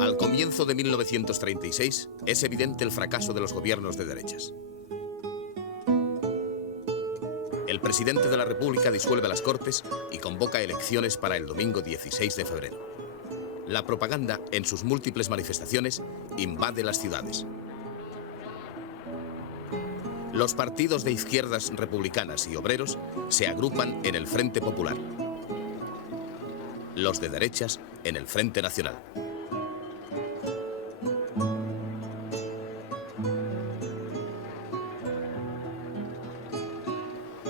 Al comienzo de 1936 es evidente el fracaso de los gobiernos de derechas. El presidente de la República disuelve las Cortes y convoca elecciones para el domingo 16 de febrero. La propaganda, en sus múltiples manifestaciones, invade las ciudades. Los partidos de izquierdas republicanas y obreros se agrupan en el Frente Popular. Los de derechas en el Frente Nacional.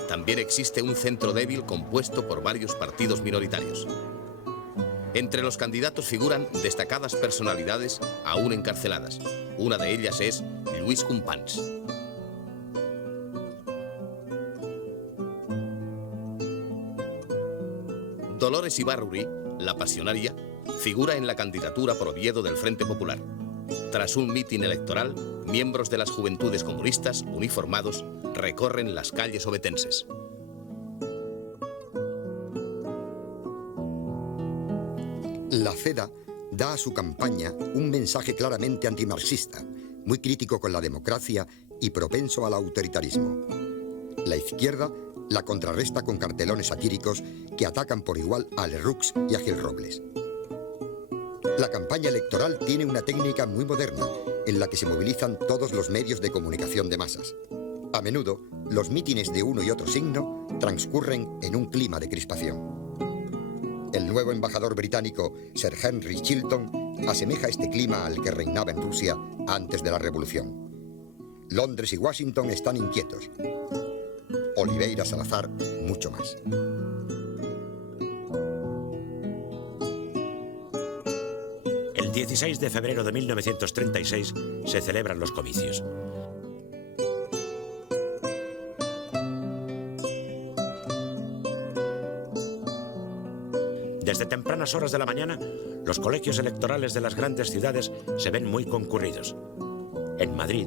También existe un centro débil compuesto por varios partidos minoritarios. Entre los candidatos figuran destacadas personalidades aún encarceladas. Una de ellas es Lluís Companys. Dolores Ibarruri, la pasionaria, figura en la candidatura por Oviedo del Frente Popular. Tras un mitin electoral, miembros de las Juventudes Comunistas, uniformados, recorren las calles ovetenses. La CEDA da a su campaña un mensaje claramente antimarxista, muy crítico con la democracia y propenso al autoritarismo. La izquierda la contrarresta con cartelones satíricos que atacan por igual a Lerroux y a Gil Robles. La campaña electoral tiene una técnica muy moderna, en la que se movilizan todos los medios de comunicación de masas. A menudo, los mítines de uno y otro signo transcurren en un clima de crispación. El nuevo embajador británico, Sir Henry Chilton, asemeja este clima al que reinaba en Rusia antes de la Revolución. Londres y Washington están inquietos. Oliveira Salazar, mucho más. El 16 de febrero de 1936 se celebran los comicios. Desde tempranas horas de la mañana, los colegios electorales de las grandes ciudades se ven muy concurridos. En Madrid,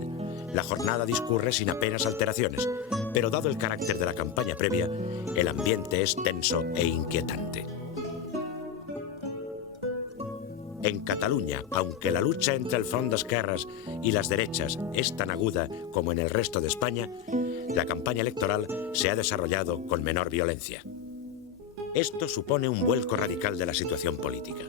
la jornada discurre sin apenas alteraciones, pero dado el carácter de la campaña previa, el ambiente es tenso e inquietante. En Cataluña, aunque la lucha entre el Front d'Esquerres y las derechas es tan aguda como en el resto de España, la campaña electoral se ha desarrollado con menor violencia. Esto supone un vuelco radical de la situación política.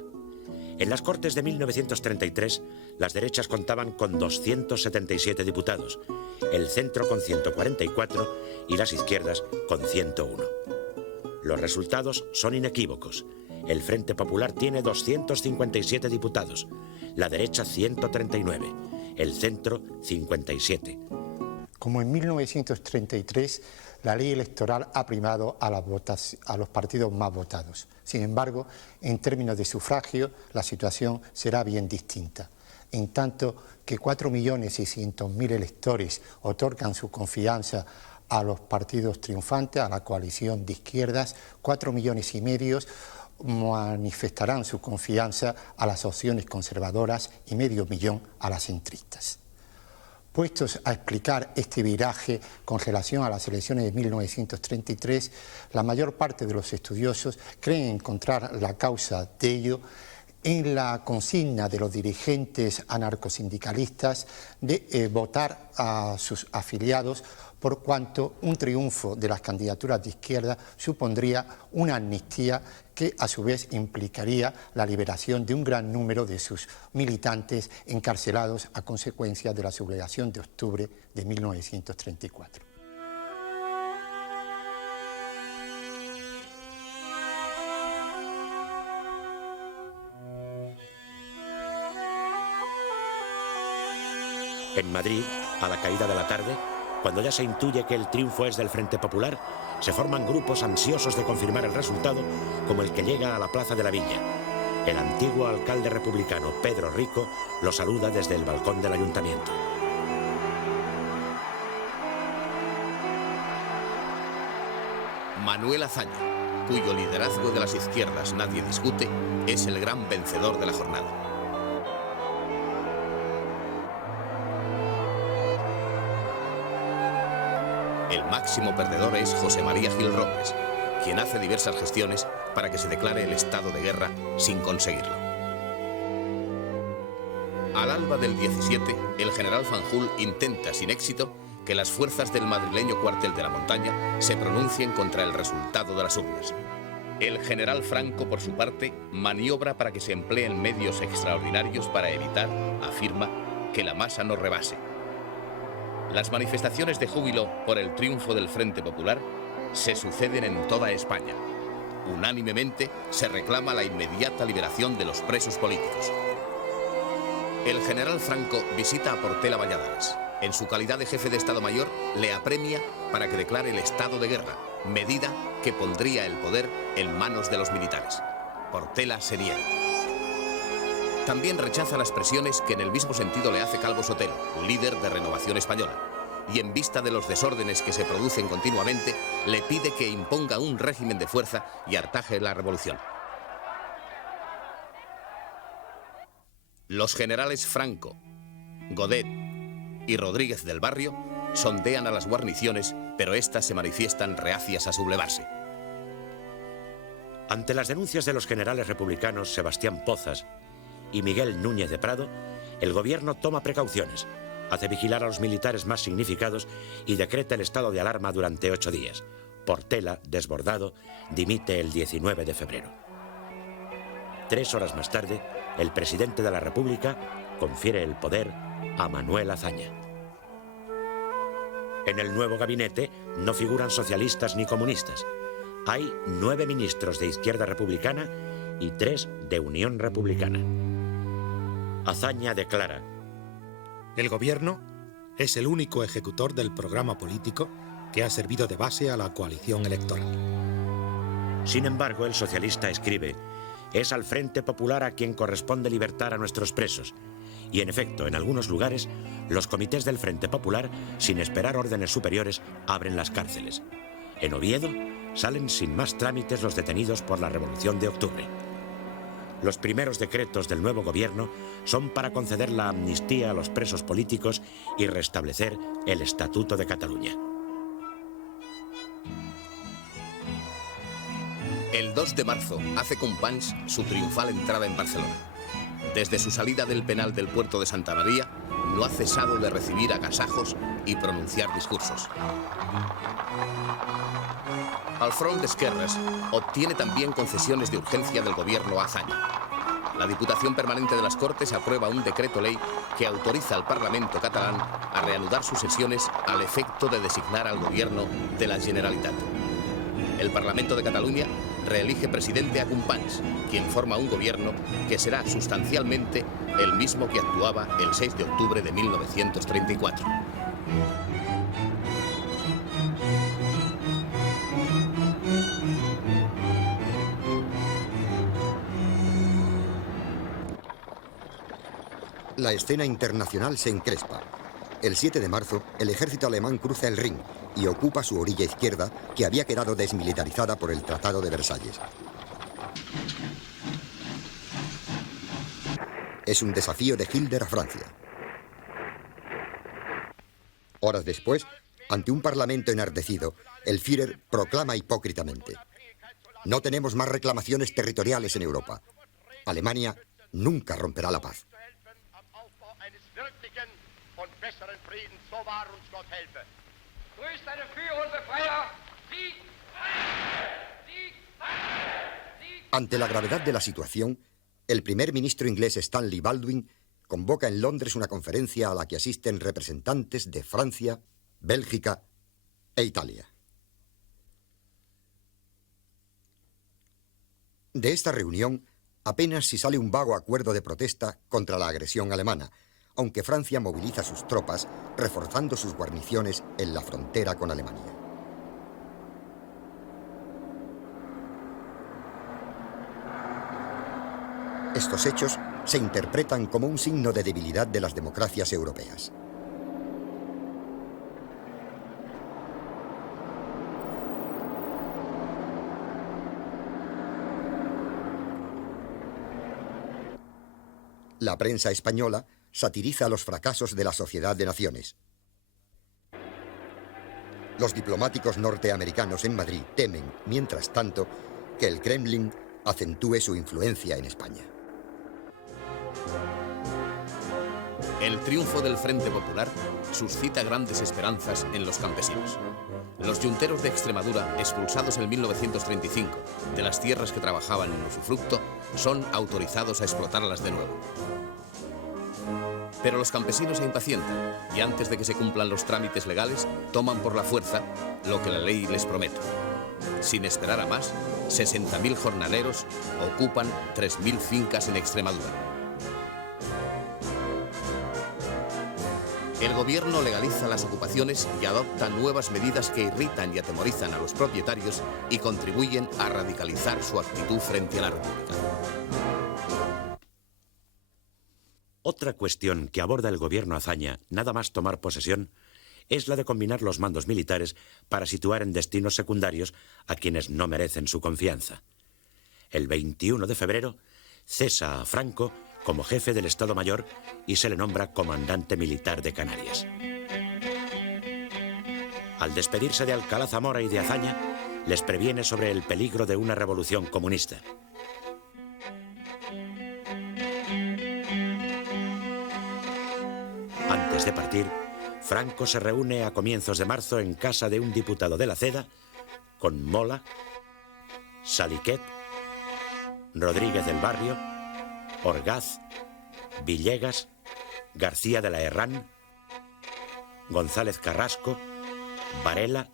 En las Cortes de 1933, las derechas contaban con 277 diputados, el centro con 144 y las izquierdas con 101. Los resultados son inequívocos. El Frente Popular tiene 257 diputados, la derecha 139, el centro 57. Como en 1933, la ley electoral ha primado a los partidos más votados. Sin embargo, en términos de sufragio, la situación será bien distinta. En tanto que 4.600.000 electores otorgan su confianza a los partidos triunfantes, a la coalición de izquierdas, 4,5 millones manifestarán su confianza a las opciones conservadoras y 500.000 a las centristas. Puestos a explicar este viraje con relación a las elecciones de 1933, la mayor parte de los estudiosos creen encontrar la causa de ello en la consigna de los dirigentes anarcosindicalistas de votar a sus afiliados, por cuanto un triunfo de las candidaturas de izquierda supondría una amnistía que a su vez implicaría la liberación de un gran número de sus militantes encarcelados a consecuencia de la sublevación de octubre de 1934. En Madrid, a la caída de la tarde, cuando ya se intuye que el triunfo es del Frente Popular, se forman grupos ansiosos de confirmar el resultado, como el que llega a la Plaza de la Villa. El antiguo alcalde republicano Pedro Rico lo saluda desde el balcón del ayuntamiento. Manuel Azaña, cuyo liderazgo de las izquierdas nadie discute, es el gran vencedor de la jornada. El máximo perdedor es José María Gil Robles, quien hace diversas gestiones para que se declare el estado de guerra sin conseguirlo. Al alba del 17, el general Fanjul intenta, sin éxito, que las fuerzas del madrileño cuartel de la Montaña se pronuncien contra el resultado de las urnas. El general Franco, por su parte, maniobra para que se empleen medios extraordinarios para evitar, afirma, que la masa no rebase. Las manifestaciones de júbilo por el triunfo del Frente Popular se suceden en toda España. Unánimemente se reclama la inmediata liberación de los presos políticos. El general Franco visita a Portela Valladares. En su calidad de jefe de Estado Mayor, le apremia para que declare el estado de guerra, medida que pondría el poder en manos de los militares. Portela se niega. También rechaza las presiones que en el mismo sentido le hace Calvo Sotelo, líder de Renovación Española, y en vista de los desórdenes que se producen continuamente, le pide que imponga un régimen de fuerza y ataje la revolución. Los generales Franco, Godet y Rodríguez del Barrio sondean a las guarniciones, pero éstas se manifiestan reacias a sublevarse. Ante las denuncias de los generales republicanos Sebastián Pozas y Miguel Núñez de Prado, el gobierno toma precauciones, hace vigilar a los militares más significados y decreta el estado de alarma durante 8 días. Portela, desbordado, dimite el 19 de febrero. 3 horas más tarde, el presidente de la República confiere el poder a Manuel Azaña. En el nuevo gabinete no figuran socialistas ni comunistas. Hay 9 ministros de Izquierda Republicana y 3 de Unión Republicana. Azaña declara: el gobierno es el único ejecutor del programa político que ha servido de base a la coalición electoral. Sin embargo, el socialista escribe: es al Frente Popular a quien corresponde libertar a nuestros presos. Y en efecto, en algunos lugares, los comités del Frente Popular, sin esperar órdenes superiores, abren las cárceles. En Oviedo, salen sin más trámites los detenidos por la Revolución de Octubre. Los primeros decretos del nuevo gobierno son para conceder la amnistía a los presos políticos y restablecer el Estatuto de Cataluña. El 2 de marzo hace Companys su triunfal entrada en Barcelona. Desde su salida del penal del puerto de Santa María, no ha cesado de recibir agasajos y pronunciar discursos. Al Front d'Esquerres obtiene también concesiones de urgencia del gobierno Azaña. La Diputación Permanente de las Cortes aprueba un decreto ley que autoriza al Parlamento catalán a reanudar sus sesiones al efecto de designar al gobierno de la Generalitat. El Parlamento de Cataluña reelige presidente a Companys, quien forma un gobierno que será sustancialmente el mismo que actuaba el 6 de octubre de 1934. La escena internacional se encrespa. El 7 de marzo, el ejército alemán cruza el Rin y ocupa su orilla izquierda, que había quedado desmilitarizada por el Tratado de Versalles. Es un desafío de Hitler a Francia. Horas después, ante un parlamento enardecido, el Führer proclama hipócritamente: no tenemos más reclamaciones territoriales en Europa. Alemania nunca romperá la paz. Ante la gravedad de la situación, el primer ministro inglés Stanley Baldwin convoca en Londres una conferencia a la que asisten representantes de Francia, Bélgica e Italia. De esta reunión apenas si sale un vago acuerdo de protesta contra la agresión alemana, aunque Francia moviliza sus tropas, reforzando sus guarniciones en la frontera con Alemania. Estos hechos se interpretan como un signo de debilidad de las democracias europeas. La prensa española satiriza los fracasos de la Sociedad de Naciones. Los diplomáticos norteamericanos en Madrid temen, mientras tanto, que el Kremlin acentúe su influencia en España. El triunfo del Frente Popular suscita grandes esperanzas en los campesinos. Los yunteros de Extremadura, expulsados en 1935 de las tierras que trabajaban en usufructo, son autorizados a explotarlas de nuevo. Pero los campesinos se impacientan y antes de que se cumplan los trámites legales, toman por la fuerza lo que la ley les promete. Sin esperar a más, 60.000 jornaleros ocupan 3.000 fincas en Extremadura. El gobierno legaliza las ocupaciones y adopta nuevas medidas que irritan y atemorizan a los propietarios y contribuyen a radicalizar su actitud frente a la República. Otra cuestión que aborda el gobierno Azaña, nada más tomar posesión, es la de combinar los mandos militares para situar en destinos secundarios a quienes no merecen su confianza. El 21 de febrero cesa a Franco como jefe del Estado Mayor y se le nombra comandante militar de Canarias. Al despedirse de Alcalá Zamora y de Azaña, les previene sobre el peligro de una revolución comunista. Antes de partir, Franco se reúne a comienzos de marzo en casa de un diputado de la CEDA con Mola, Saliquet, Rodríguez del Barrio, Orgaz, Villegas, García de la Herrán, González Carrasco, Varela,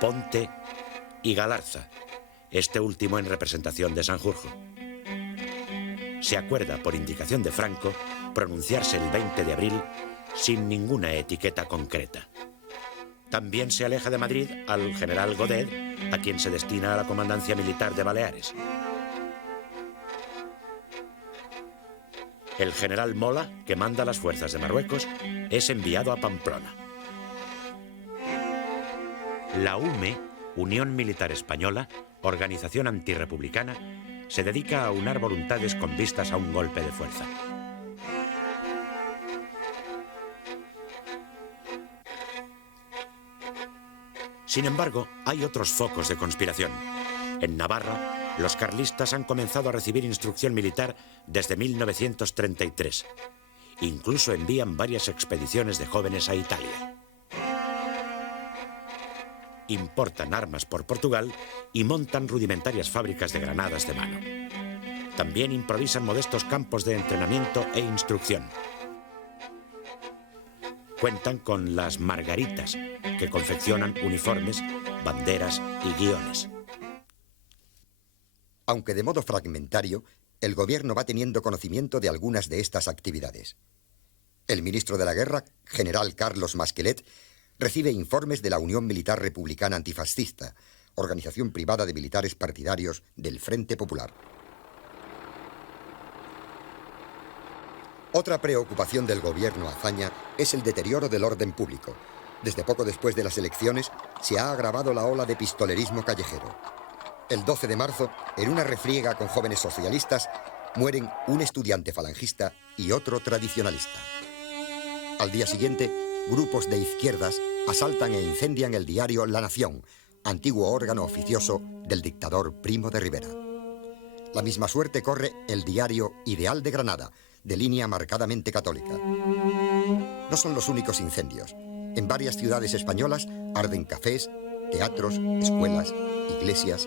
Ponte y Galarza, este último en representación de Sanjurjo. Se acuerda, por indicación de Franco, pronunciarse el 20 de abril sin ninguna etiqueta concreta. También se aleja de Madrid al general Godet, a quien se destina a la Comandancia Militar de Baleares. El general Mola, que manda las fuerzas de Marruecos, es enviado a Pamplona. La UME, Unión Militar Española, organización antirrepublicana, se dedica a aunar voluntades con vistas a un golpe de fuerza. Sin embargo, hay otros focos de conspiración. En Navarra, los carlistas han comenzado a recibir instrucción militar desde 1933. Incluso envían varias expediciones de jóvenes a Italia. Importan armas por Portugal y montan rudimentarias fábricas de granadas de mano. También improvisan modestos campos de entrenamiento e instrucción. Cuentan con las Margaritas, que confeccionan uniformes, banderas y guiones. Aunque de modo fragmentario, el gobierno va teniendo conocimiento de algunas de estas actividades. El ministro de la Guerra, general Carlos Masquelet, recibe informes de la Unión Militar Republicana Antifascista, organización privada de militares partidarios del Frente Popular. Otra preocupación del gobierno Azaña es el deterioro del orden público. Desde poco después de las elecciones se ha agravado la ola de pistolerismo callejero. El 12 de marzo, en una refriega con jóvenes socialistas, mueren un estudiante falangista y otro tradicionalista. Al día siguiente, grupos de izquierdas asaltan e incendian el diario La Nación, antiguo órgano oficioso del dictador Primo de Rivera. La misma suerte corre el diario Ideal de Granada, de línea marcadamente católica. No son los únicos incendios. En varias ciudades españolas arden cafés, teatros, escuelas, iglesias.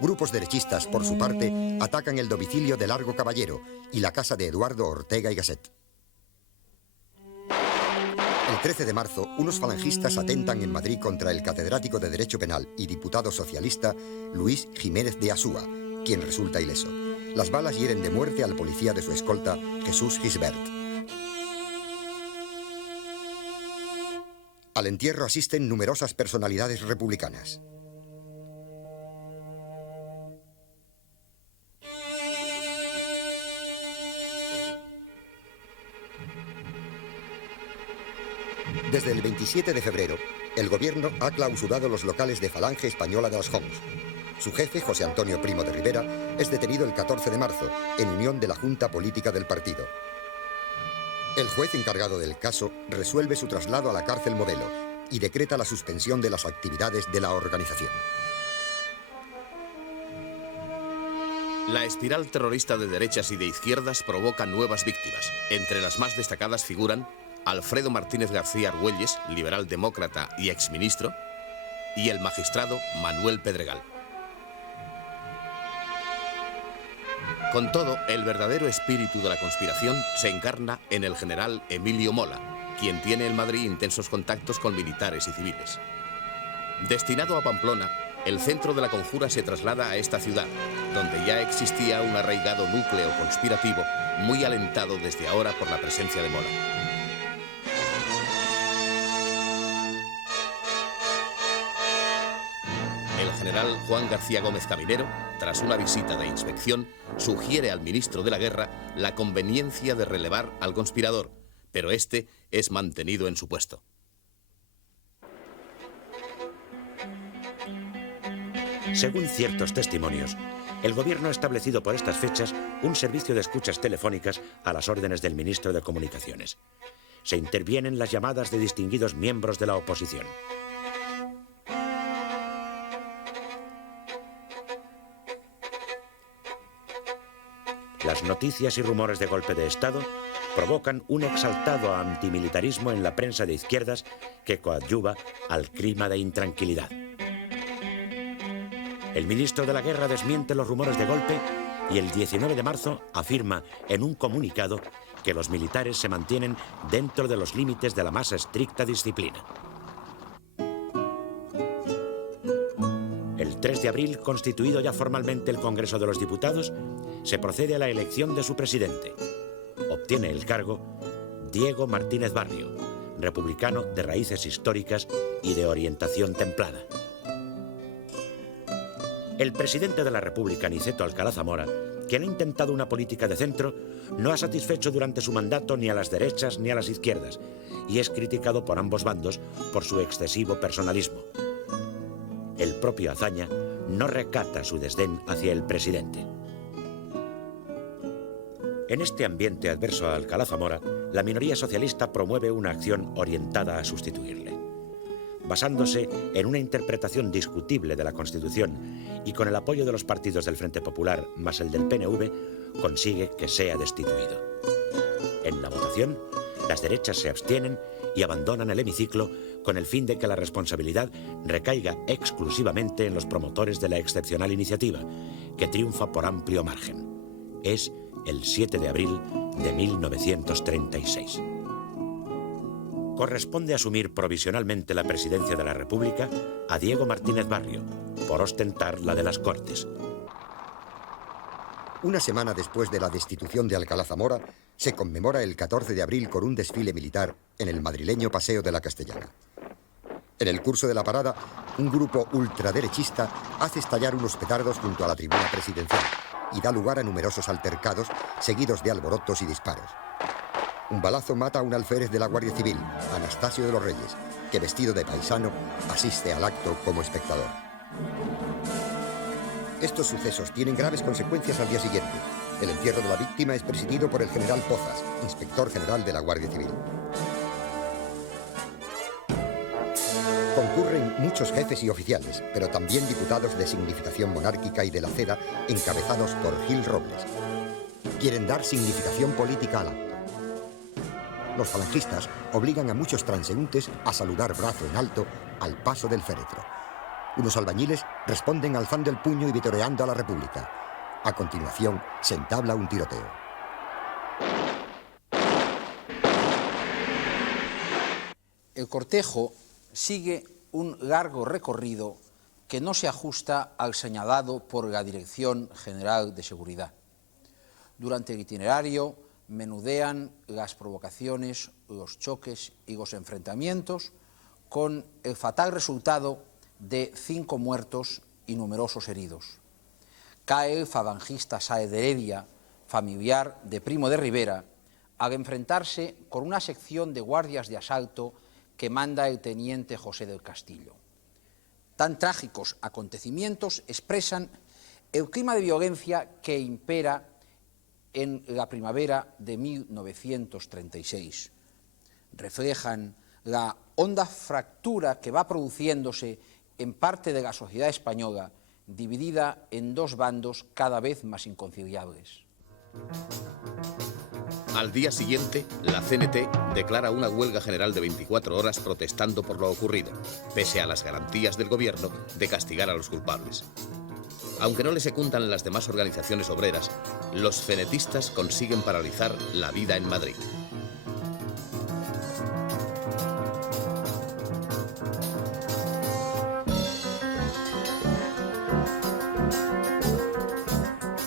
Grupos derechistas, por su parte, atacan el domicilio de Largo Caballero y la casa de Eduardo Ortega y Gasset. El 13 de marzo, unos falangistas atentan en Madrid contra el catedrático de Derecho Penal y diputado socialista Luis Jiménez de Asúa, quien resulta ileso. Las balas hieren de muerte al policía de su escolta, Jesús Gisbert. Al entierro asisten numerosas personalidades republicanas. Desde el 27 de febrero, el gobierno ha clausurado los locales de Falange Española de las Homs. Su jefe, José Antonio Primo de Rivera, es detenido el 14 de marzo, en unión de la Junta Política del partido. El juez encargado del caso resuelve su traslado a la cárcel Modelo y decreta la suspensión de las actividades de la organización. La espiral terrorista de derechas y de izquierdas provoca nuevas víctimas. Entre las más destacadas figuran Alfredo Martínez García Argüelles, liberal demócrata y exministro, y el magistrado Manuel Pedregal. Con todo, el verdadero espíritu de la conspiración se encarna en el general Emilio Mola, quien tiene en Madrid intensos contactos con militares y civiles. Destinado a Pamplona, el centro de la conjura se traslada a esta ciudad, donde ya existía un arraigado núcleo conspirativo muy alentado desde ahora por la presencia de Mola. El general Juan García Gómez Caminero, tras una visita de inspección, sugiere al ministro de la Guerra la conveniencia de relevar al conspirador, pero este es mantenido en su puesto. Según ciertos testimonios, el gobierno ha establecido por estas fechas un servicio de escuchas telefónicas a las órdenes del ministro de Comunicaciones. Se intervienen las llamadas de distinguidos miembros de la oposición. Las noticias y rumores de golpe de Estado provocan un exaltado antimilitarismo en la prensa de izquierdas que coadyuva al clima de intranquilidad. El ministro de la Guerra desmiente los rumores de golpe y el 19 de marzo afirma en un comunicado que los militares se mantienen dentro de los límites de la más estricta disciplina. El 3 de abril, constituido ya formalmente el Congreso de los Diputados, se procede a la elección de su presidente. Obtiene el cargo Diego Martínez Barrio, republicano de raíces históricas y de orientación templada. El presidente de la República, Niceto Alcalá Zamora, quien ha intentado una política de centro, no ha satisfecho durante su mandato ni a las derechas ni a las izquierdas, y es criticado por ambos bandos por su excesivo personalismo. El propio Azaña no recata su desdén hacia el presidente. En este ambiente adverso a Alcalá Zamora, la minoría socialista promueve una acción orientada a sustituirle. Basándose en una interpretación discutible de la Constitución y con el apoyo de los partidos del Frente Popular más el del PNV, consigue que sea destituido. En la votación, las derechas se abstienen y abandonan el hemiciclo con el fin de que la responsabilidad recaiga exclusivamente en los promotores de la excepcional iniciativa, que triunfa por amplio margen. Es el 7 de abril de 1936. Corresponde asumir provisionalmente la presidencia de la República a Diego Martínez Barrio, por ostentar la de las Cortes. Una semana después de la destitución de Alcalá Zamora, se conmemora el 14 de abril con un desfile militar en el madrileño Paseo de la Castellana. En el curso de la parada, un grupo ultraderechista hace estallar unos petardos junto a la tribuna presidencial y da lugar a numerosos altercados seguidos de alborotos y disparos. Un balazo mata a un alférez de la Guardia Civil, Anastasio de los Reyes, que vestido de paisano asiste al acto como espectador. Estos sucesos tienen graves consecuencias al día siguiente. El entierro de la víctima es presidido por el general Pozas, inspector general de la Guardia Civil. Concurren muchos jefes y oficiales, pero también diputados de significación monárquica y de la CEDA, encabezados por Gil Robles. Quieren dar significación política al acto. Los falangistas obligan a muchos transeúntes a saludar brazo en alto al paso del féretro. Unos albañiles responden alzando el puño y vitoreando a la República. A continuación, se entabla un tiroteo. El cortejo sigue un largo recorrido que no se ajusta al señalado por la Dirección General de Seguridad. Durante el itinerario menudean las provocaciones, los choques y los enfrentamientos, con el fatal resultado de 5 muertos y numerosos heridos. Cae el falangista Sáez de Heredia, familiar de Primo de Rivera, al enfrentarse con una sección de guardias de asalto que manda el teniente José del Castillo. Tan trágicos acontecimientos expresan el clima de violencia que impera en la primavera de 1936. Reflejan la honda fractura que va produciéndose en parte de la sociedad española dividida en dos bandos cada vez más inconciliables. Al día siguiente, la CNT declara una huelga general de 24 horas protestando por lo ocurrido, pese a las garantías del gobierno de castigar a los culpables. Aunque no le secundan las demás organizaciones obreras, los fenetistas consiguen paralizar la vida en Madrid.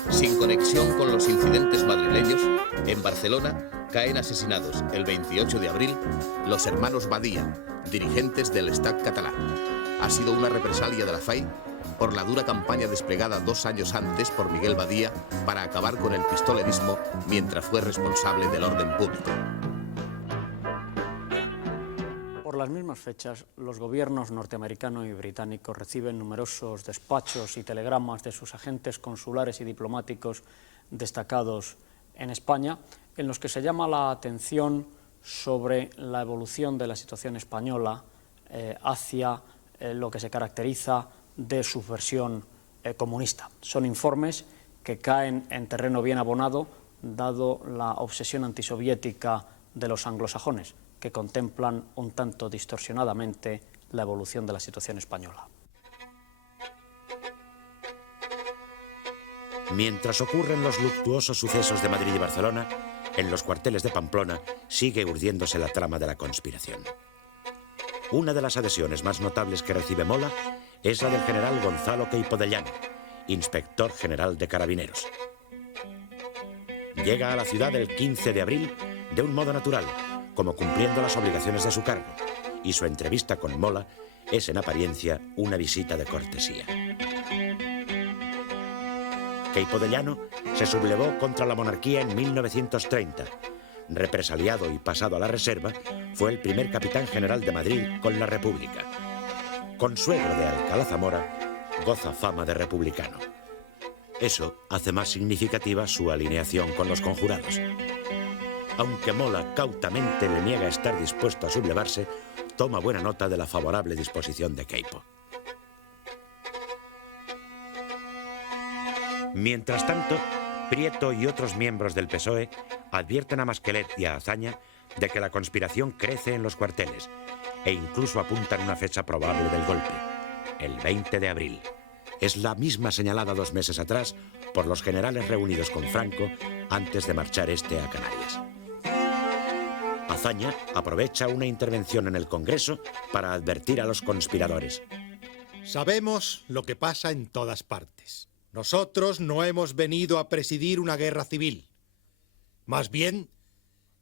Sin conexión con los incidentes madrileños, en Barcelona caen asesinados el 28 de abril los hermanos Badia, dirigentes del Estat catalán. Ha sido una represalia de la FAI por la dura campaña desplegada 2 años antes por Miguel Badia para acabar con el pistolerismo mientras fue responsable del orden público. Por las mismas fechas, los gobiernos norteamericano y británico reciben numerosos despachos y telegramas de sus agentes consulares y diplomáticos destacados en España, en los que se llama la atención sobre la evolución de la situación española hacia lo que se caracteriza de subversión comunista. Son informes que caen en terreno bien abonado, dado la obsesión antisoviética de los anglosajones, que contemplan un tanto distorsionadamente la evolución de la situación española. Mientras ocurren los luctuosos sucesos de Madrid y Barcelona, en los cuarteles de Pamplona sigue urdiéndose la trama de la conspiración. Una de las adhesiones más notables que recibe Mola es la del general Gonzalo Queipo de Llano, inspector general de Carabineros. Llega a la ciudad el 15 de abril de un modo natural, como cumpliendo las obligaciones de su cargo, y su entrevista con Mola es en apariencia una visita de cortesía. Queipo de Llano se sublevó contra la monarquía en 1930. Represaliado y pasado a la reserva, fue el primer capitán general de Madrid con la República. Consuegro de Alcalá Zamora, goza fama de republicano. Eso hace más significativa su alineación con los conjurados. Aunque Mola cautamente le niega estar dispuesto a sublevarse, toma buena nota de la favorable disposición de Queipo. Mientras tanto, Prieto y otros miembros del PSOE advierten a Masquelet y a Azaña de que la conspiración crece en los cuarteles e incluso apuntan una fecha probable del golpe, el 20 de abril. Es la misma señalada 2 meses atrás por los generales reunidos con Franco antes de marchar este a Canarias. Azaña aprovecha una intervención en el Congreso para advertir a los conspiradores. Sabemos lo que pasa en todas partes. Nosotros no hemos venido a presidir una guerra civil. Más bien,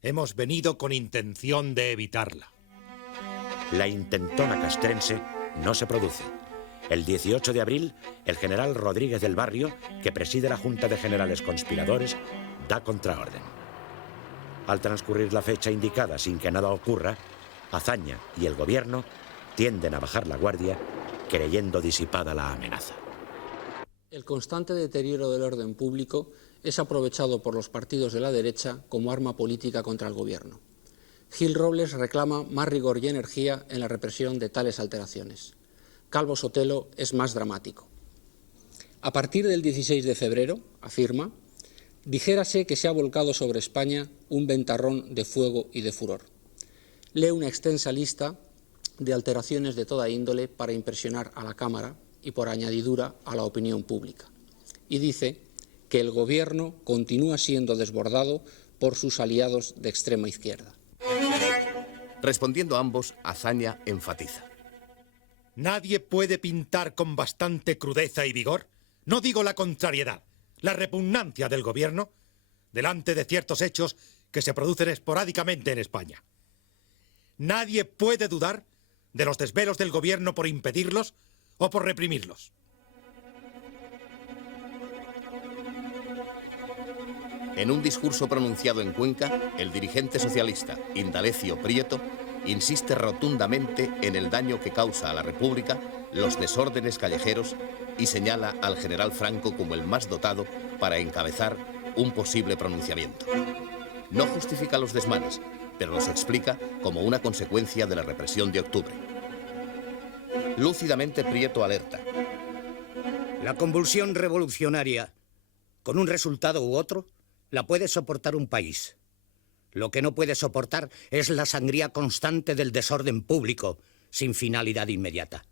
hemos venido con intención de evitarla. La intentona castrense no se produce. El 18 de abril, el general Rodríguez del Barrio, que preside la Junta de Generales Conspiradores, da contraorden. Al transcurrir la fecha indicada sin que nada ocurra, Azaña y el gobierno tienden a bajar la guardia, creyendo disipada la amenaza. El constante deterioro del orden público es aprovechado por los partidos de la derecha como arma política contra el gobierno. Gil Robles reclama más rigor y energía en la represión de tales alteraciones. Calvo Sotelo es más dramático. A partir del 16 de febrero, afirma, dijérase que se ha volcado sobre España un ventarrón de fuego y de furor. Lee una extensa lista de alteraciones de toda índole para impresionar a la Cámara y por añadidura a la opinión pública. Y dice que el gobierno continúa siendo desbordado por sus aliados de extrema izquierda. Respondiendo a ambos, Azaña enfatiza. Nadie puede pintar con bastante crudeza y vigor, no digo la contrariedad, la repugnancia del gobierno, delante de ciertos hechos que se producen esporádicamente en España. Nadie puede dudar de los desvelos del gobierno por impedirlos o por reprimirlos. En un discurso pronunciado en Cuenca, el dirigente socialista Indalecio Prieto insiste rotundamente en el daño que causa a la República los desórdenes callejeros y señala al general Franco como el más dotado para encabezar un posible pronunciamiento. No justifica los desmanes, pero los explica como una consecuencia de la represión de octubre. Lúcidamente Prieto alerta. La convulsión revolucionaria, con un resultado u otro, la puede soportar un país. Lo que no puede soportar es la sangría constante del desorden público, sin finalidad inmediata.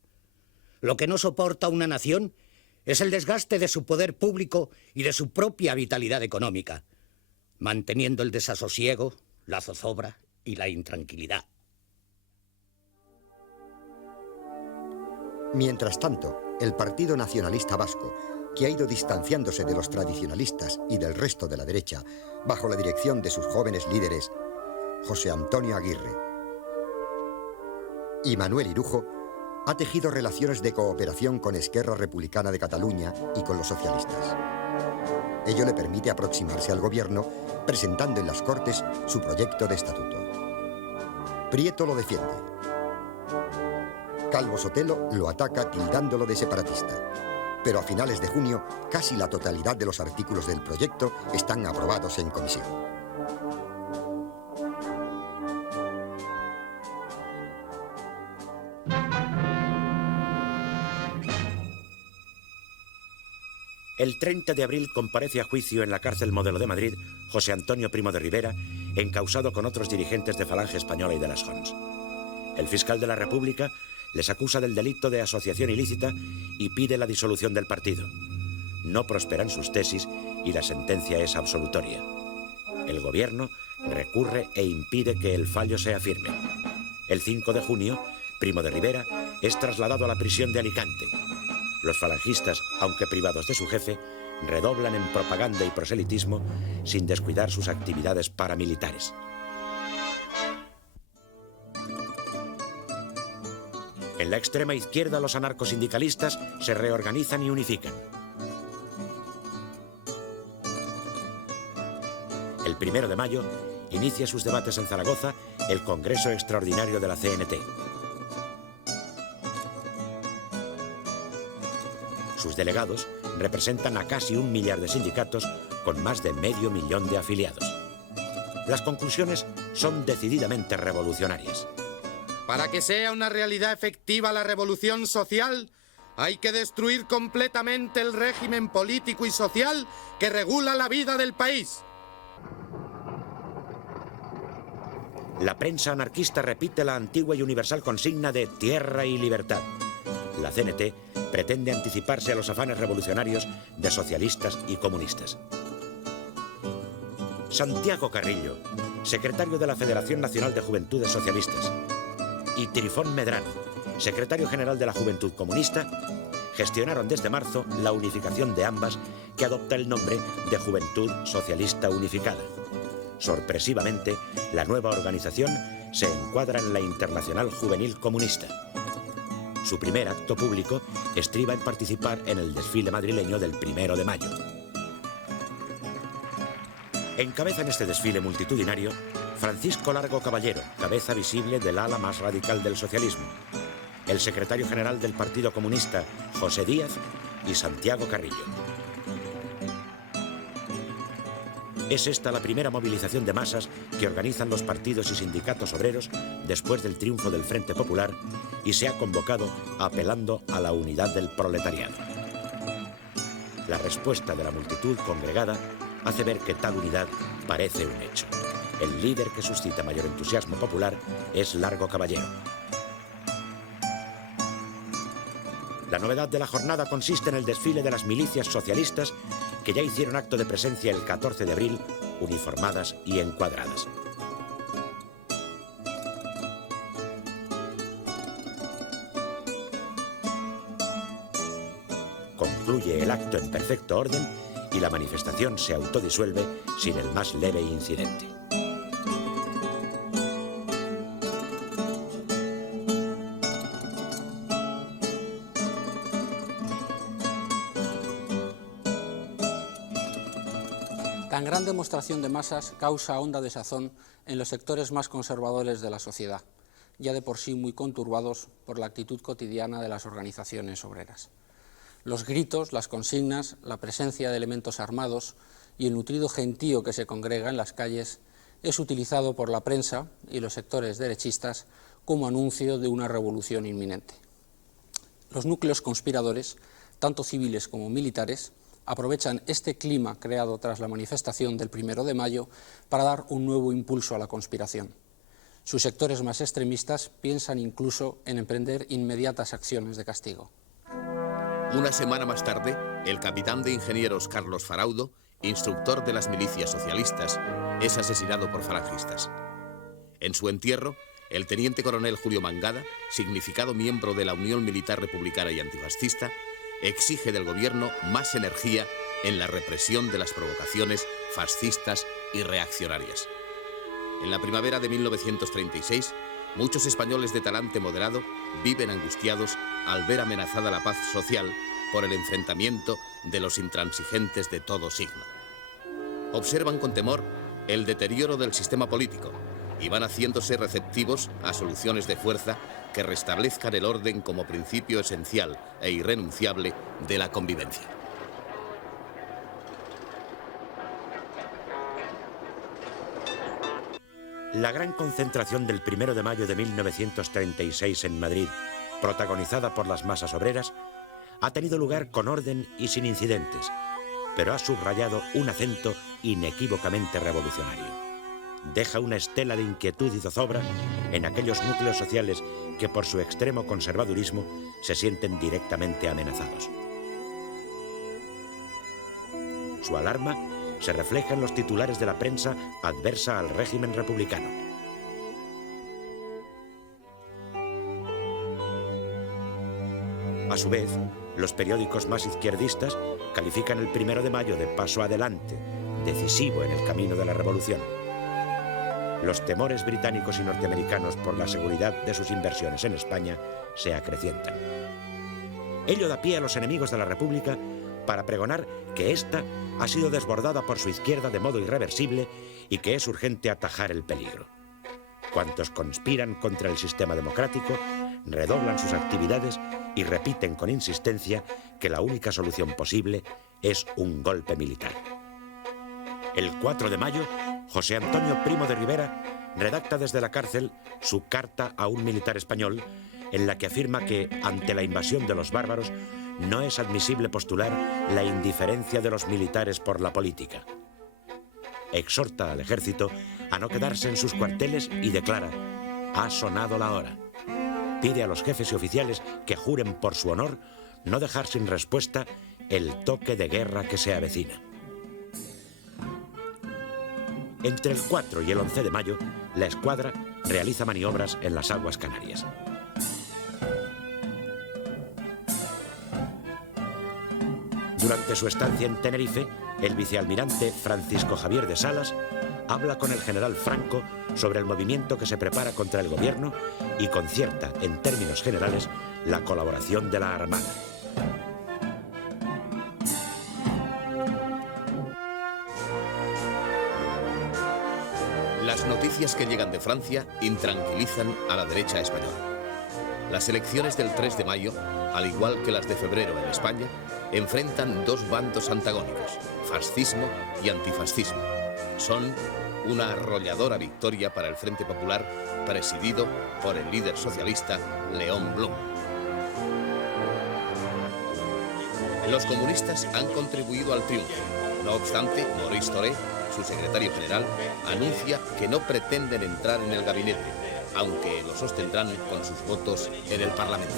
Lo que no soporta una nación es el desgaste de su poder público y de su propia vitalidad económica, manteniendo el desasosiego, la zozobra y la intranquilidad. Mientras tanto, el Partido Nacionalista Vasco, que ha ido distanciándose de los tradicionalistas y del resto de la derecha, bajo la dirección de sus jóvenes líderes, José Antonio Aguirre y Manuel Irujo, ha tejido relaciones de cooperación con Esquerra Republicana de Cataluña y con los socialistas. Ello le permite aproximarse al gobierno, presentando en las Cortes su proyecto de estatuto. Prieto lo defiende. Calvo Sotelo lo ataca tildándolo de separatista. Pero a finales de junio, casi la totalidad de los artículos del proyecto están aprobados en comisión. El 30 de abril comparece a juicio en la cárcel Modelo de Madrid José Antonio Primo de Rivera, encausado con otros dirigentes de Falange Española y de las JONS. El fiscal de la República les acusa del delito de asociación ilícita y pide la disolución del partido. No prosperan sus tesis y la sentencia es absolutoria. El gobierno recurre e impide que el fallo sea firme. El 5 de junio, Primo de Rivera es trasladado a la prisión de Alicante. Los falangistas, aunque privados de su jefe, redoblan en propaganda y proselitismo sin descuidar sus actividades paramilitares. En la extrema izquierda, los anarcosindicalistas se reorganizan y unifican. El 1 de mayo inicia sus debates en Zaragoza el Congreso Extraordinario de la CNT. Sus delegados representan a casi 1 millar de sindicatos con más de medio millón de afiliados. Las conclusiones son decididamente revolucionarias. Para que sea una realidad efectiva la revolución social, hay que destruir completamente el régimen político y social que regula la vida del país. La prensa anarquista repite la antigua y universal consigna de tierra y libertad. La CNT pretende anticiparse a los afanes revolucionarios de socialistas y comunistas. Santiago Carrillo, secretario de la Federación Nacional de Juventudes Socialistas, y Trifón Medrano, secretario general de la Juventud Comunista, gestionaron desde marzo la unificación de ambas, que adopta el nombre de Juventud Socialista Unificada. Sorpresivamente, la nueva organización se encuadra en la Internacional Juvenil Comunista. Su primer acto público estriba en participar en el desfile madrileño del 1 de mayo. Encabezan este desfile multitudinario Francisco Largo Caballero, cabeza visible del ala más radical del socialismo, el secretario general del Partido Comunista, José Díaz, y Santiago Carrillo. Es esta la primera movilización de masas que organizan los partidos y sindicatos obreros después del triunfo del Frente Popular y se ha convocado apelando a la unidad del proletariado. La respuesta de la multitud congregada hace ver que tal unidad parece un hecho. El líder que suscita mayor entusiasmo popular es Largo Caballero. La novedad de la jornada consiste en el desfile de las milicias socialistas que ya hicieron acto de presencia el 14 de abril, uniformadas y encuadradas. Concluye el acto en perfecto orden y la manifestación se autodisuelve sin el más leve incidente. Tan gran demostración de masas causa honda desazón en los sectores más conservadores de la sociedad, ya de por sí muy conturbados por la actitud cotidiana de las organizaciones obreras. Los gritos, las consignas, la presencia de elementos armados y el nutrido gentío que se congrega en las calles es utilizado por la prensa y los sectores derechistas como anuncio de una revolución inminente. Los núcleos conspiradores tanto civiles como militares, aprovechan este clima creado tras la manifestación del 1 de mayo para dar un nuevo impulso a la conspiración. Sus sectores más extremistas piensan incluso en emprender inmediatas acciones de castigo. Una semana más tarde, el capitán de ingenieros Carlos Faraudo, instructor de las milicias socialistas, es asesinado por falangistas. En su entierro, el teniente coronel Julio Mangada, significado miembro de la Unión Militar Republicana y Antifascista, exige del gobierno más energía en la represión de las provocaciones fascistas y reaccionarias. En la primavera de 1936, muchos españoles de talante moderado viven angustiados al ver amenazada la paz social por el enfrentamiento de los intransigentes de todo signo. Observan con temor el deterioro del sistema político y van haciéndose receptivos a soluciones de fuerza que restablezcan el orden como principio esencial e irrenunciable de la convivencia. La gran concentración del 1 de mayo de 1936 en Madrid, protagonizada por las masas obreras, ha tenido lugar con orden y sin incidentes, pero ha subrayado un acento inequívocamente revolucionario. Deja una estela de inquietud y zozobra en aquellos núcleos sociales que por su extremo conservadurismo se sienten directamente amenazados. Su alarma se refleja en los titulares de la prensa adversa al régimen republicano. A su vez, los periódicos más izquierdistas califican el 1 de mayo de paso adelante, decisivo en el camino de la revolución. Los temores británicos y norteamericanos por la seguridad de sus inversiones en España se acrecientan. Ello da pie a los enemigos de la República para pregonar que ésta ha sido desbordada por su izquierda de modo irreversible y que es urgente atajar el peligro. Cuantos conspiran contra el sistema democrático redoblan sus actividades y repiten con insistencia que la única solución posible es un golpe militar. El 4 de mayo, José Antonio Primo de Rivera redacta desde la cárcel su carta a un militar español en la que afirma que, ante la invasión de los bárbaros, no es admisible postular la indiferencia de los militares por la política. Exhorta al ejército a no quedarse en sus cuarteles y declara: ha sonado la hora. Pide a los jefes y oficiales que juren por su honor no dejar sin respuesta el toque de guerra que se avecina. Entre el 4 y el 11 de mayo, la escuadra realiza maniobras en las aguas canarias. Durante su estancia en Tenerife, el vicealmirante Francisco Javier de Salas habla con el general Franco sobre el movimiento que se prepara contra el gobierno y concierta, en términos generales, la colaboración de la Armada. Las noticias que llegan de Francia intranquilizan a la derecha española. Las elecciones del 3 de mayo, al igual que las de febrero en España, enfrentan dos bandos antagónicos, fascismo y antifascismo. Son una arrolladora victoria para el Frente Popular, presidido por el líder socialista León Blum. Los comunistas han contribuido al triunfo. No obstante, Maurice Thoré, su secretario general, anuncia que no pretenden entrar en el gabinete, aunque lo sostendrán con sus votos en el Parlamento.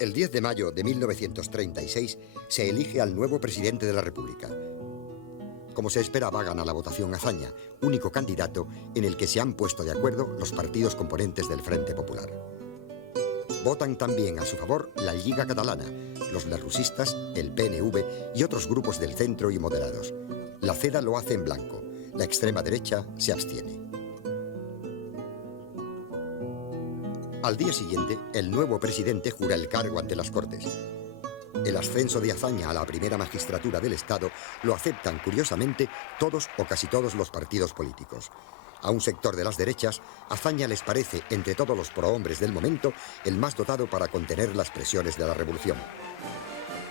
El 10 de mayo de 1936 se elige al nuevo presidente de la República. Como se esperaba, gana la votación Azaña, único candidato en el que se han puesto de acuerdo los partidos componentes del Frente Popular. Votan también a su favor la Lliga Catalana, los lerrouxistas, el PNV y otros grupos del centro y moderados. La CEDA lo hace en blanco. La extrema derecha se abstiene. Al día siguiente, el nuevo presidente jura el cargo ante las Cortes. El ascenso de Azaña a la primera magistratura del Estado lo aceptan, curiosamente, todos o casi todos los partidos políticos. A un sector de las derechas, Azaña les parece, entre todos los prohombres del momento, el más dotado para contener las presiones de la revolución.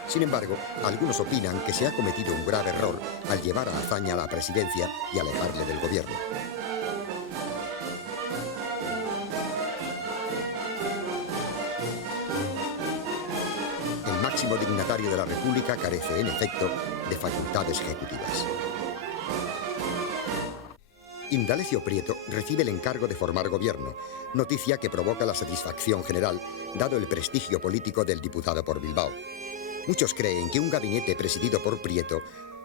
Sin embargo, algunos opinan que se ha cometido un grave error al llevar a Azaña a la presidencia y alejarle del gobierno. el máximo dignatario de la República carece, en efecto, de facultades ejecutivas. Indalecio Prieto recibe el encargo de formar gobierno, noticia que provoca la satisfacción general, dado el prestigio político del diputado por Bilbao. Muchos creen que un gabinete presidido por Prieto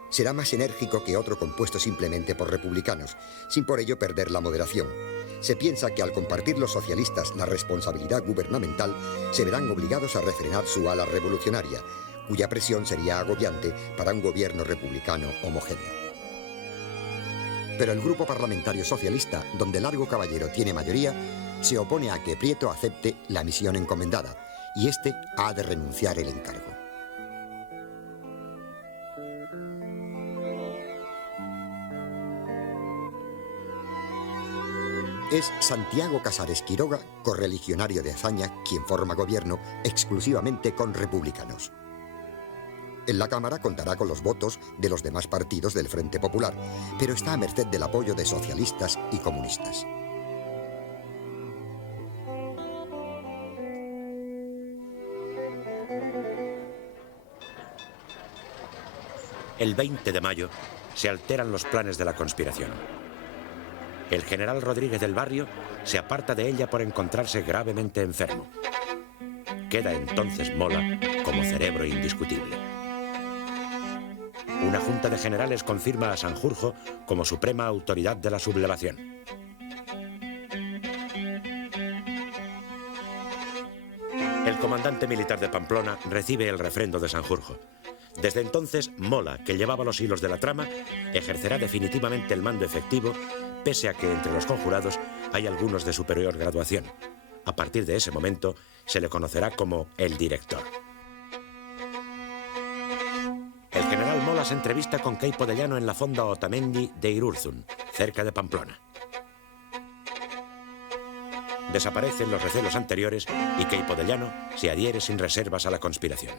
será más enérgico que otro compuesto simplemente por republicanos, sin por ello perder la moderación. Se piensa que al compartir los socialistas la responsabilidad gubernamental, se verán obligados a refrenar su ala revolucionaria, cuya presión sería agobiante para un gobierno republicano homogéneo. Pero el grupo parlamentario socialista, donde Largo Caballero tiene mayoría, se opone a que Prieto acepte la misión encomendada, y éste ha de renunciar el encargo. Es Santiago Casares Quiroga, correligionario de Azaña, quien forma gobierno exclusivamente con republicanos. En la Cámara contará con los votos de los demás partidos del Frente Popular, pero está a merced del apoyo de socialistas y comunistas. El 20 de mayo se alteran los planes de la conspiración. El general Rodríguez del Barrio se aparta de ella por encontrarse gravemente enfermo. Queda entonces Mola como cerebro indiscutible. Una junta de generales confirma a Sanjurjo como suprema autoridad de la sublevación. El comandante militar de Pamplona recibe el refrendo de Sanjurjo. Desde entonces, Mola, que llevaba los hilos de la trama, ejercerá definitivamente el mando efectivo, pese a que entre los conjurados hay algunos de superior graduación. A partir de ese momento, se le conocerá como el director. El general Mola se entrevista con Queipo de Llano en la fonda Otamendi de Irurzun, cerca de Pamplona. Desaparecen los recelos anteriores y Queipo de Llano se adhiere sin reservas a la conspiración.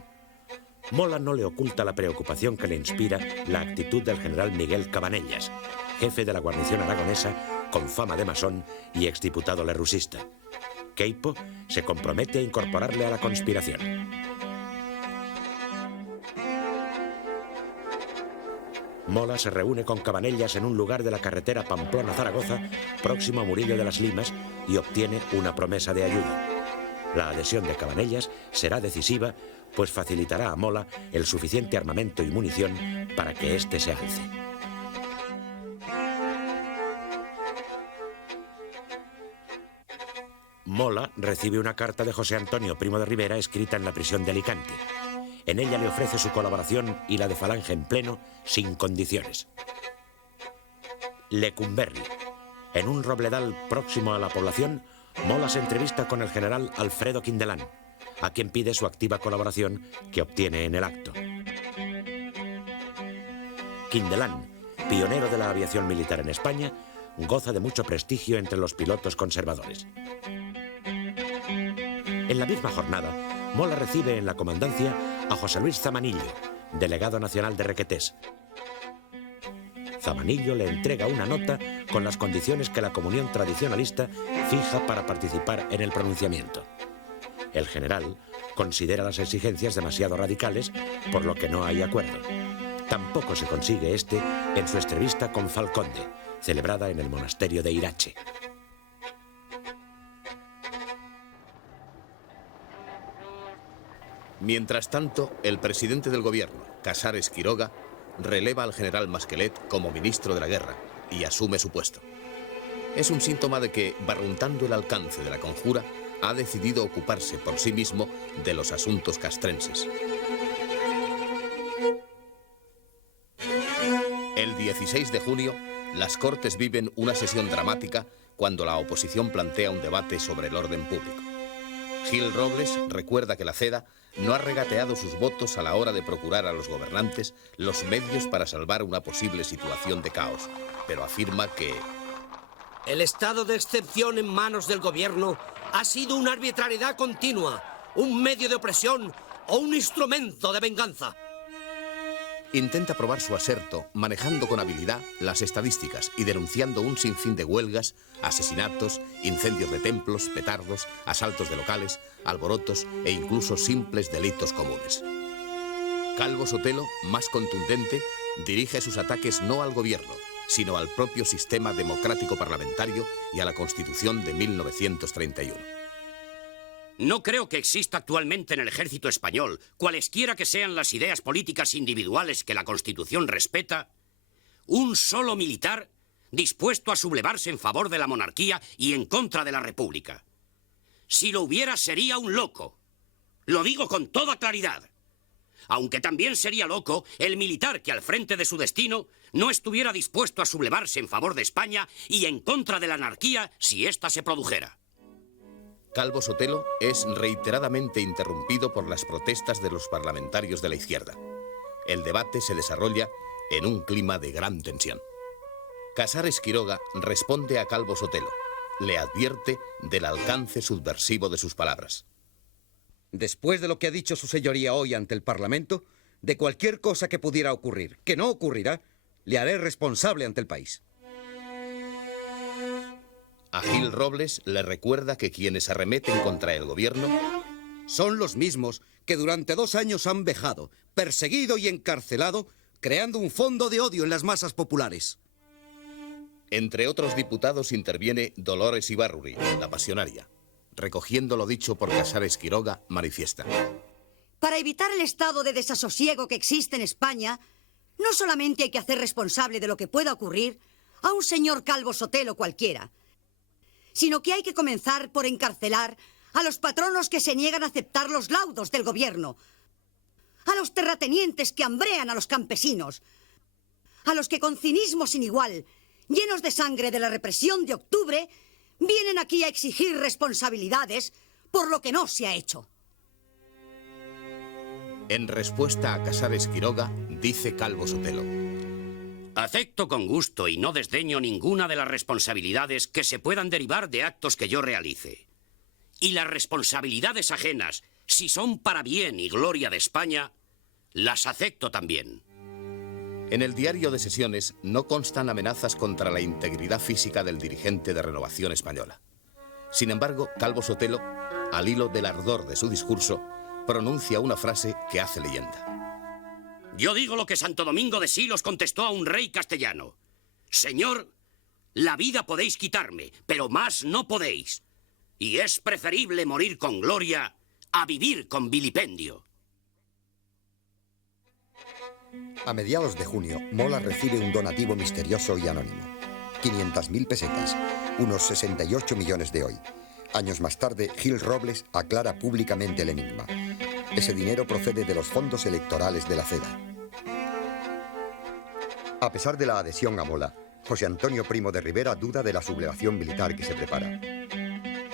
Mola no le oculta la preocupación que le inspira la actitud del general Miguel Cabanellas, jefe de la guarnición aragonesa con fama de masón y exdiputado lerrousista. Queipo se compromete a incorporarle a la conspiración. Mola se reúne con Cabanellas en un lugar de la carretera Pamplona-Zaragoza, próximo a Murillo de las Limas, y obtiene una promesa de ayuda. La adhesión de Cabanellas será decisiva, pues facilitará a Mola el suficiente armamento y munición para que éste se alce. Mola recibe una carta de José Antonio Primo de Rivera escrita en la prisión de Alicante. En ella le ofrece su colaboración y la de Falange en pleno, sin condiciones. Lecumberri. En un robledal próximo a la población, Mola se entrevista con el general Alfredo Quindelán, a quien pide su activa colaboración que obtiene en el acto. Quindelán, pionero de la aviación militar en España, goza de mucho prestigio entre los pilotos conservadores. En la misma jornada, Mola recibe en la comandancia a José Luis Zamanillo, delegado nacional de Requetés. Zamanillo le entrega una nota con las condiciones que la comunión tradicionalista fija para participar en el pronunciamiento. El general considera las exigencias demasiado radicales, por lo que no hay acuerdo. Tampoco se consigue este en su entrevista con Falconde, celebrada en el monasterio de Irache. Mientras tanto, el presidente del gobierno, Casares Quiroga, releva al general Masquelet como ministro de la guerra y asume su puesto. Es un síntoma de que, barruntando el alcance de la conjura, ha decidido ocuparse por sí mismo de los asuntos castrenses. El 16 de junio, las Cortes viven una sesión dramática cuando la oposición plantea un debate sobre el orden público. Gil Robles recuerda que la CEDA no ha regateado sus votos a la hora de procurar a los gobernantes los medios para salvar una posible situación de caos, pero afirma que el estado de excepción en manos del gobierno ha sido una arbitrariedad continua, un medio de opresión o un instrumento de venganza. Intenta probar su aserto manejando con habilidad las estadísticas y denunciando un sinfín de huelgas, asesinatos, incendios de templos, petardos, asaltos de locales, alborotos e incluso simples delitos comunes. Calvo Sotelo, más contundente, dirige sus ataques no al gobierno, sino al propio sistema democrático parlamentario y a la Constitución de 1931. No creo que exista actualmente en el ejército español, cualesquiera que sean las ideas políticas individuales que la Constitución respeta, un solo militar dispuesto a sublevarse en favor de la monarquía y en contra de la República. Si lo hubiera, sería un loco. Lo digo con toda claridad. Aunque también sería loco el militar que al frente de su destino no estuviera dispuesto a sublevarse en favor de España y en contra de la anarquía si ésta se produjera. Calvo Sotelo es reiteradamente interrumpido por las protestas de los parlamentarios de la izquierda. El debate se desarrolla en un clima de gran tensión. Casares Quiroga responde a Calvo Sotelo. Le advierte del alcance subversivo de sus palabras. Después de lo que ha dicho su señoría hoy ante el Parlamento, de cualquier cosa que pudiera ocurrir, que no ocurrirá, le haré responsable ante el país. A Gil Robles le recuerda que quienes arremeten contra el gobierno son los mismos que durante 2 años han vejado, perseguido y encarcelado, creando un fondo de odio en las masas populares. Entre otros diputados interviene Dolores Ibárruri, la pasionaria. Recogiendo lo dicho por Casares Quiroga, manifiesta: para evitar el estado de desasosiego que existe en España, no solamente hay que hacer responsable de lo que pueda ocurrir a un señor Calvo Sotelo cualquiera, sino que hay que comenzar por encarcelar a los patronos que se niegan a aceptar los laudos del gobierno, a los terratenientes que hambrean a los campesinos, a los que con cinismo sin igual, llenos de sangre de la represión de octubre, vienen aquí a exigir responsabilidades por lo que no se ha hecho. En respuesta a Casares Quiroga, dice Calvo Sotelo: acepto con gusto y no desdeño ninguna de las responsabilidades que se puedan derivar de actos que yo realice. Y las responsabilidades ajenas, si son para bien y gloria de España, las acepto también. En el diario de sesiones no constan amenazas contra la integridad física del dirigente de Renovación Española. Sin embargo, Calvo Sotelo, al hilo del ardor de su discurso, pronuncia una frase que hace leyenda. Yo digo lo que Santo Domingo de Silos contestó a un rey castellano: Señor, la vida podéis quitarme, pero más no podéis. Y es preferible morir con gloria a vivir con vilipendio. A mediados de junio, Mola recibe un donativo misterioso y anónimo. 500.000 pesetas, unos 68 millones de hoy. Años más tarde, Gil Robles aclara públicamente el enigma. Ese dinero procede de los fondos electorales de la FEDA. A pesar de la adhesión a Mola, José Antonio Primo de Rivera duda de la sublevación militar que se prepara.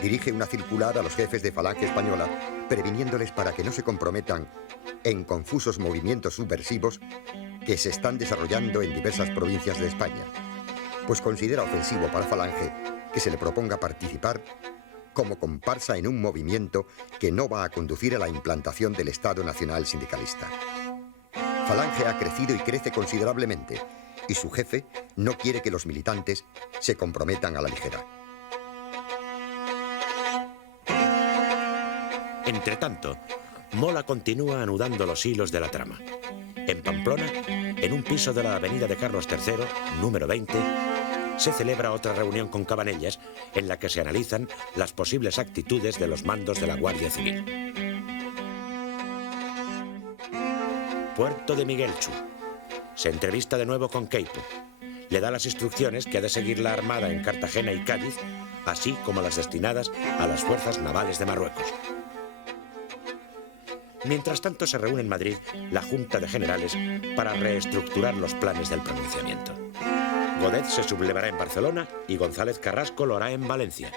Dirige una circular a los jefes de Falange Española, previniéndoles para que no se comprometan en confusos movimientos subversivos que se están desarrollando en diversas provincias de España, pues considera ofensivo para Falange que se le proponga participar como comparsa en un movimiento que no va a conducir a la implantación del Estado Nacional Sindicalista. Falange ha crecido y crece considerablemente, y su jefe no quiere que los militantes se comprometan a la ligera. Entretanto, Mola continúa anudando los hilos de la trama. En Pamplona, en un piso de la avenida de Carlos III, número 20, se celebra otra reunión con Cabanellas en la que se analizan las posibles actitudes de los mandos de la Guardia Civil. Puerto de Miguelchu. Se entrevista de nuevo con Queipo. Le da las instrucciones que ha de seguir la Armada en Cartagena y Cádiz, así como las destinadas a las fuerzas navales de Marruecos. Mientras tanto, se reúne en Madrid la Junta de Generales para reestructurar los planes del pronunciamiento. Godet se sublevará en Barcelona y González Carrasco lo hará en Valencia.